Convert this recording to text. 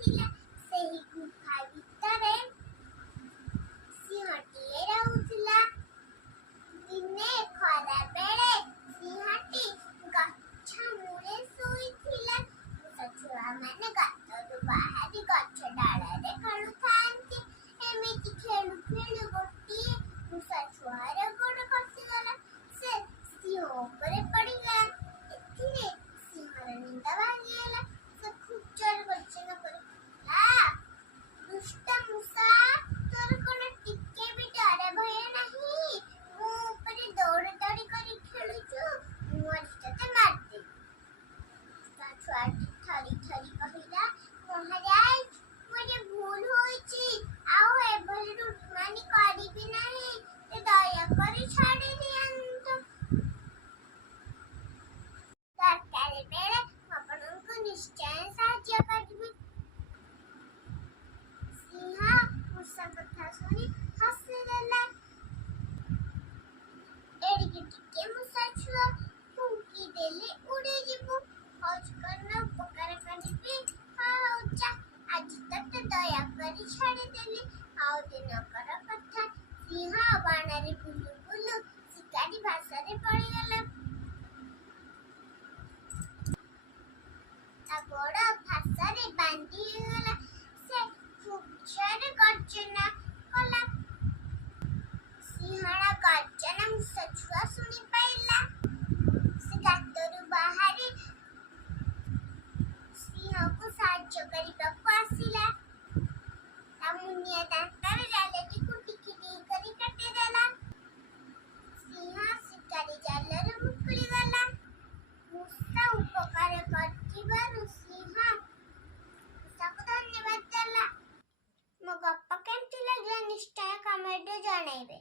ଥିଲା ସେହି ଗୁମ୍ଫା ଭିତରେ ସିଂହଟିଏ ରହୁଥିଲା। ଦିନେ ଖରାବେଳେ ସିଂହଟି ଗଛ ମୂଳେ ଶୋଇଥିଲା। ଛୁଆମାନେ ଗାତରୁ ବାହାରି ଗଛ ଡାଳରେ ଖେଳୁଥାନ୍ତି। ଏମିତି ଖେଳୁ ଖେଳୁ ଗୋଟିଏ ମୂଷା ଛୁଆର ଗୋଡ଼ ଖସିଗଲା। ସେ ସିଂହ ଉପରେ ପଡ଼ିଲା। ଏଥିରେ ସିଂହର ନିଦ ଭାଙ୍ଗିଗଲା। ସେ ଖୁବ୍ ଜୋରରେ ଗର୍ଜନ କରିଲା, ଦୁଷ୍ଟ ମୂଷା, ତୋର କ'ଣ ଟିକେ ବି ଡର ଭୟ ନାହିଁ? ମୋ ଉପରେ ଦୌଡ଼ା ଦୌଡ଼ି କରି ଖେଳୁଛୁ, ମୁଁ ଆଜି ତତେ ମାରିଦେବି। ଛୁଆଟି ଥରି ଥରି କହିଲା, ମହାରାଜ, ମୋର ଭୁଲ ହୋଇଛି, ଆଉ ଏଭଳି ଦୁଷ୍ମଣୀ କରିବି ନାହିଁ, ଦୟାକରି ଛାଡ଼ି ଦିଅନ୍ତୁ। ଦରକାର ବେଳେ ଆପଣଙ୍କୁ ନିଶ୍ଚୟ ସାହାଯ୍ୟ କରିବି। ସିଂହ ମୂଷା କଥା ଶୁଣି ହସିଦେଲା। ଏଡ଼ିକି ଟିକେ ମୂଷା ଛୁଆ, ଫୁଙ୍କି ଦେଲେ ଉଡ଼ିଯିବୁ। ହଉଛି କ'ଣ ଉପକାର କରିବି? ହଉ ଯା, ଆଜି ତତେ ଦୟାକରି ଛାଡ଼ିଦେଲି। ଆଉ ଦିନକର କଥା, ସିଂହ ବଣରେ ବୁଲୁ ବୁଲୁ ଶିକାରୀ ଫାଶରେ ପଡ଼ିଗଲା। ତା ଗୋଡ଼ ଫାଶରେ ବାନ୍ଧି ହେଇଗଲା। ସେ ଖୁବ୍ ଜୋରରେ ଗର୍ଜନ କଲା। ସିଂହର ଗର୍ଜନ ମୂଷା ଛୁଆ ଶୁଣି ପାଇଲା। ସେ ଗାତରୁ ବାହାରି ସିଂହକୁ ସାହାଯ୍ୟ କରିବାକୁ ଆସିଲା। ତା ମୁନିଆ ଦାନ୍ତରେ ଜାଲଟିକୁ ଟିକି ଟିକି କରି କାଟିଦେଲା। ସିଂହ ଶିକାରୀ ଜାଲରୁ ମୁକୁଳିଗଲା। ମୂଷା ଉପକାର କରିଥିବାରୁ ସିଂହ ମୂଷାକୁ ଧନ୍ୟବାଦ ଦେଲା। ମୋ ଗପ କେମିତି ଲାଗିଲା ନିଶ୍ଚୟ କମେଣ୍ଟରେ ଜଣାଇବେ।